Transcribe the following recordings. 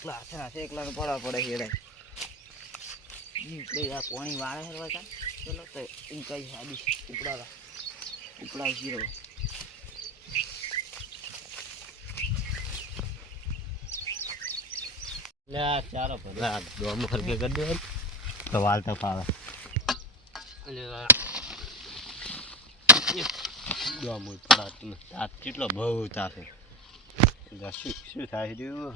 એકલા હાથે હાથે એકલાને પડવા પડે હેડે. ઉપડે આ પાણી વાળે હેરવા તા. ચલો તો એમ કઈ હાડી ઉપડાવા. ઉપડાવ જીરો લે આ ચારો ભલે દોમ હરકે કરી દે. તો વાલ તો પાવે દોમ હોય પડાતું કેટલો બહુ તાસે શું શું થાય રહ્યું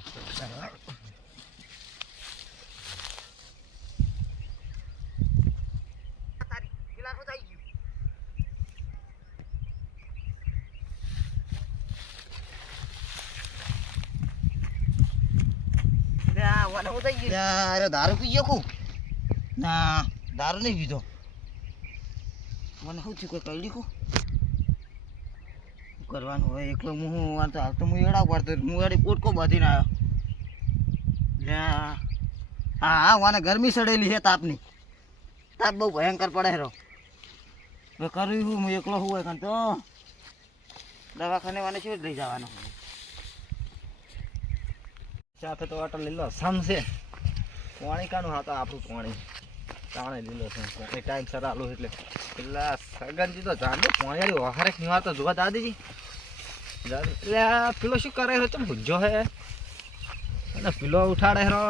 અરે દારૂ પી ગયો ખૂબ. ના, દારૂ નહીં પીધો. મને શું થયું, કોઈ કહી શું કરવાનું હોય એકલો હું હું આ તો હાલ તો હું એડા પડતો હું એડી પોટકો બાંધીને આવ્યો. હા હા વાને ગરમી સડેલી છે તાપની. તાપ બહુ ભયંકર પડે હેરો હવે કર્યું હું એકલો હું હોય કાન તો. દવાખાને મને શું લઈ જવાનો? સાથે તો વાટર લીલો સમશે પાણી કાનું હા તો આપણું પાણી. તાણે લીલો છે. પાણી ટાઈમ સર આલું એટલે. પેલા સગનજી તો જાણજો પાણી વહારે ની વાત તો જોવા દાદીજી. દાદી એટલે પેલો શું કરે છે? તમે ભૂજો હે? અને પેલો ઉઠાડે હેરો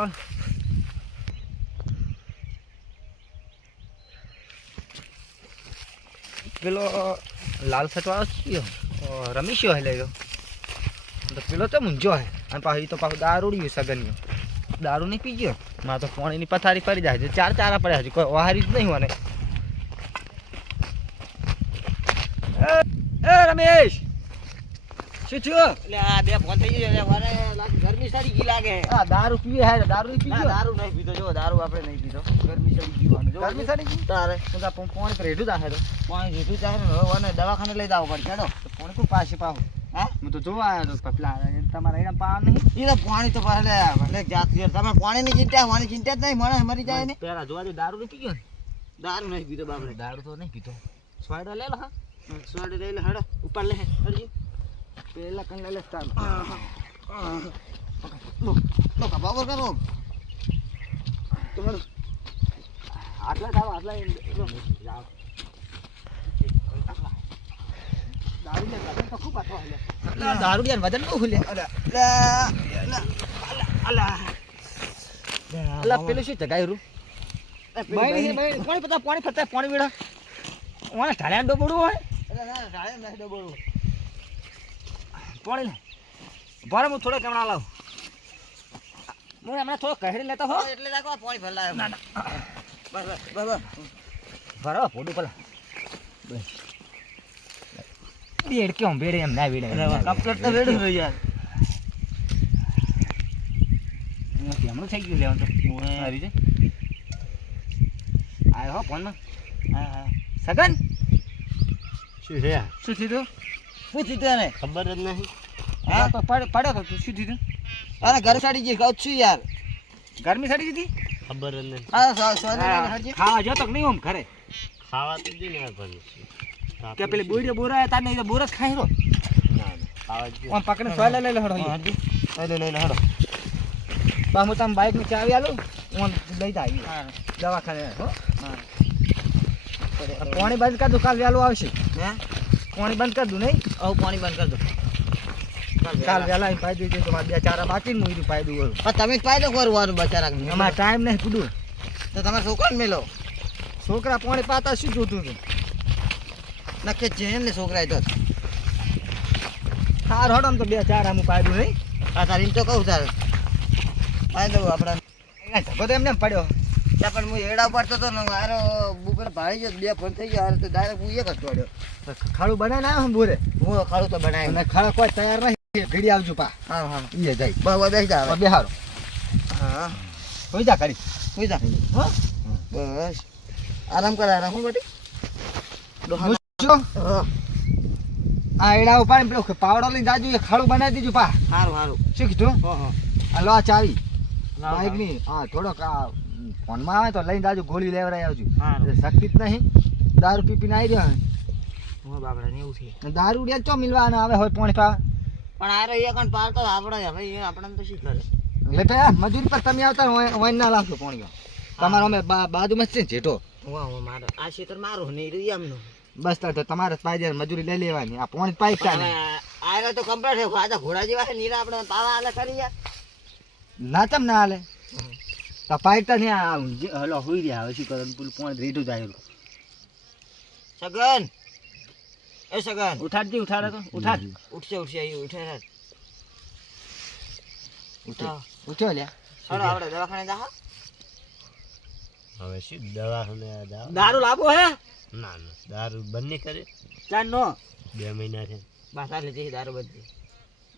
પેલો લાલ સટવાળો વાળો રમીશ્યો હે લેજો પેલો તો મૂંઝો હે? અને પાછું તો પાછું દારૂડ્યું સગનનું. દારૂ નહીં પી ગયો માં તો પાણીની પથારી પડી જાય છે. ચાર ચારા પડ્યા છે. કોઈ વાહારી જ નહીં મને એ રમેશ! શું થયું? એટલે આ બે ફોન થઈ ગયો એટલે ગરમી સારી ગઈ લાગે. આ દારૂ પીએ હે દારૂ નહીં પી દારૂ નહીં પીધો. જો દારૂ આપણે નહીં પીધો. ગરમી સારી ગઈ જો ગરમી ગઈ તારે. હું તો પાણી હેઠું દાખે તો. પાણી હવે દવાખાને લઈ જાવ પડે તો પાણી કોઈ પાસે પાહું હા? તો જોવા આવ્યો તો પેલા તમારા એના પાવ નહીં. ઈ પાણી તો ભલે ભલે જાત છે તમે પાણીની ચિંતા પાણી ચિંતા જ નહીં મને મરી જાય ને. પેલા જોવા દે દારૂ નહીં પી ગયો દારૂ નહીં પીધો બાપરે. દારૂ તો નહીં પીતો સ્વાઈડર લે લો હા. સોડે લઈ લે હડ. ઉપર લે હરજી પેલા કઈ લે સ્ટાર લો કબાબર કરો તમારું. આટલા જાવ આટલા જાવ દારૂ લે વજન તો ખૂબ આટલો હલે દારૂ લે વજન બહુ હલે અલા પેલું શું જગાય રૂ પાણી પતા પાણી ફરતા પાણી વેડા ઓને ઢાળ્યા ડોબડું હોય? ના પાણી લે. ભરે હું થોડા કેમણા લાવ. હું હમણાં થોડો કહેરી લેતો હો. એટલે રાખો પાણી ભરલાય ના ના. બસ બસ બસ ભરો પોડું પેલા બેડ કેમ બેડ એમ ના બેડ કપલેટ તો વેડું. યાર. હમણાં થઈ ગયું લેવાનું તો. હારી છે. આયો હો ફોનમાં. હા હા. સગન? શું છે? શું થયું? શું થયું તને? ખબર જ નહીં. હા તો પડ- પડ્યો તો શું થયું અરે ઘરે સાડી ગઈ કહું છું યાર. ગરમી સડી દીધી? ખબર જ નહીં. હા. ખાવા જો નહીં ઓમ ઘરે? ખાવા તો દે ને આ ભલે. કે પેલી બોડીઓ બોરા તાર નહીં તો બોરસ ખાઈ રો દે. ઓમ પકડીને સોય લઈ લે હડો હા. લઈ લે લઈ લે હડો બા હું તમે બાઈકની ચાવી આલું ઓન લઈ જાય હા. દવાખાને હો. હા. પાણી બંધ કર દઉં કાલ વહેલું આવશે. હે? પાણી બંધ કર દઉં નહીં. આવું પાણી બંધ કર દો. કાલ વહેલા અહીં પાઈ દીધું તમારે બે ચારા બાકી હું ઈરું પાઈ દઉં પણ તમે જ પાઈ દો કરવાનું બચારા અમારે ટાઈમ નહીં કુડું તો તમારે છોકરાને મેલો. છોકરા પાણી પાતા શું જોતું હતું? નક્કી જેન ને છોકરા તો હાર હડો આમ તો બે ચાર આમ પાડ્યું નહીં આ તારી તો કહું તારે. પાઈ દઉં આપણા એ ધક્કો તો એમને પડ્યો. ત્યાં પણ હું એડા પડતો હતો ને મારો બુકર ભાઈ ગયો બે ફોન થઈ ગયા તો ડાયરેક્ટ હું એક જ પડ્યો ખાડું બનાવીને આવ્યો બોરે હું ખાડું તો બનાવી અને ખાડો કોઈ તૈયાર નહીં ઘડી આવજો પા. હા હા એ જાય. બહુ બેસી જા બે હારો હા. હોઈ જા કરી હોઈ જા. હા? બસ. આરામ કર આરામ. હું બેટી આ એડા ઉપાડીને પેલો પાવડો લઈને જાજુ એ ખાડું બનાવી દીધું પા. સારું સારું શું કીધું? હા હા. આ ચાવી. બાઈકની હા થોડોક આ ફોનમાં આવે તો લઈને જાજુ ગોળી લેવરાઈ આવજો. શક્તિ જ નહીં. દારૂ પી પીને આવી રહ્યો બાબડા ને એવું છે. દારૂ ડે ચો મિલવાનો આવે હોય પોણી પા પણ આ રહી કણ પાર તો આપણે હવે એ આપણને તો શું કરે? એટલે મજૂરી પર તમે આવતા હોય ના લાગશો પોણી તમારો અમે બાજુમાં છે જેઠો. હું મારો. આ ખેતર મારો નહીં રહ્યું એમનું. બસ તો તમારે પાઈ મજૂરી લઈ લેવાની. આ પોણી પાઇપ હવે આયરો તો કમ્પ્લીટ છે આજા ઘોડા જેવા છે નીરા આપણે પાવા આલે કરી યાર. ના તમ ના આલે તો પાઇપ તો નહીં આ હલો હોઈ રહ્યા હવે શું કરો પેલું પોણી રેડું જાય સગન. એ સગન. ઉઠાડજી ઉઠાડે તો ઉઠાડ. ઉઠશે ઉઠશે અહીં ઉઠે ઉઠો. ઉઠ્યો ઉઠ્યો લ્યા. ચાલો આપણે દવાખાને જા હવે શું દવાખાને દારૂ લાવો હે? ના ના દારૂ બંધ નહીં કરે? ચાર નો બે મહિના છે બાસા લીધી દારૂ બધી.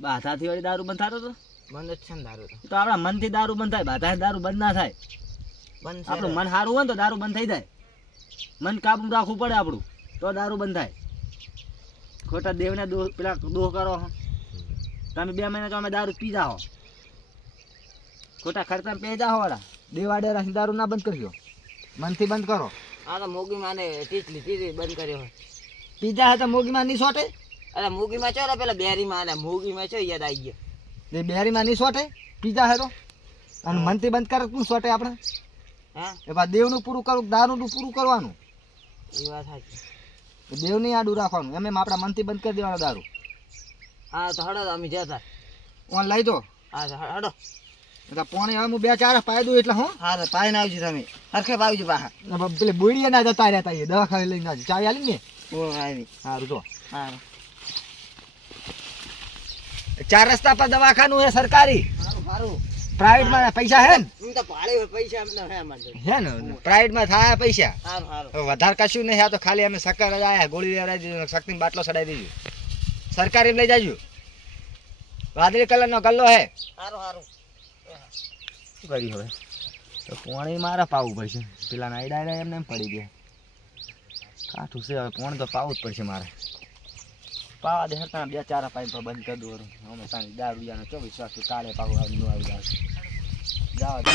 બાધાથી વાળી દારૂ બંધ થતો તો? બંધ જ છે ને દારૂ તો. આપણા મનથી દારૂ બંધ થાય બાધાથી દારૂ બંધ ના થાય. બંધ આપણું મન સારું હોય ને તો દારૂ બંધ થઈ જાય. મન કાબુ રાખવું પડે આપણું તો દારૂ બંધ થાય ખોટા દેવને દોહ પેલા દોહ કરો તમે બે મહિના તો અમે દારૂ પી જાઓ. ખોટા ખર્ચા પે જાઓ વાળા. દેવાડે રાખી દારૂ ના બંધ કરજો. મનથી બંધ કરો. આ તો મોગી માને ટીચલી ટીચલી બંધ કર્યો હોય. પીધા હતા મોગીમાં નહીં સોટે? અરે મોગીમાં ચો ને પેલા બેરીમાં? મોગી માં ચો યાદ આવી ગયો? એ બેરીમાં નહીં સોટે? પીધા હે તો અને મનથી બંધ કરે કોણ સોટે આપણે? હા? એ બા દેવનું પૂરું કરવું દારૂનું પૂરું કરવાનું? એ વાત સાચી. દેવની આડું રાખવાનું. એમ એમ આપણા મનથી બંધ કરી દેવાનો દારૂ. હા તો હડો તો અમે જતા. ઓન લઈ દો. હા હડો. પોણી હવે હું બે ચાર પાઈ દઉં એટલે હું? હા તો પાઈને આવજો તમે. હરખે પાવજો પેલે બોડીએ ના જતા રહેતા એ દવાખાને લઈને આવજો. ચાવી આલી ને ઓ આવી. સારું જો. હા. ચાર રસ્તા પર દવાખાનું સરકારી? સારું સારું પ્રાઇવેટમાં પૈસા હે ને? હું. તો ને? પ્રાઇવેટમાં થાય પૈસા? વધારે કશું નહીં આ તો ખાલી અમે સક્કર જ આયા ગોળી લેવડાવી દીધું શક્તિ બાટલો ચડાવી દીધું. સરકારી લઈ જાજો. વાદળી કલર નો ગલ્લો હે. સારું સારું શું કરી હવે? તો પોણી મારે પાવું પડશે પેલા નાયડા એમને એમ પડી ગયા. કાઠું છે હવે પોણ તો પાવું જ પડશે મારે. પાવા દે હતા બે ચાર પાઇપ બંધ કરી દો અમે દારૂ ઉજાનો ચોવીસ વાગે કાળે પાવું આવી જવા. દે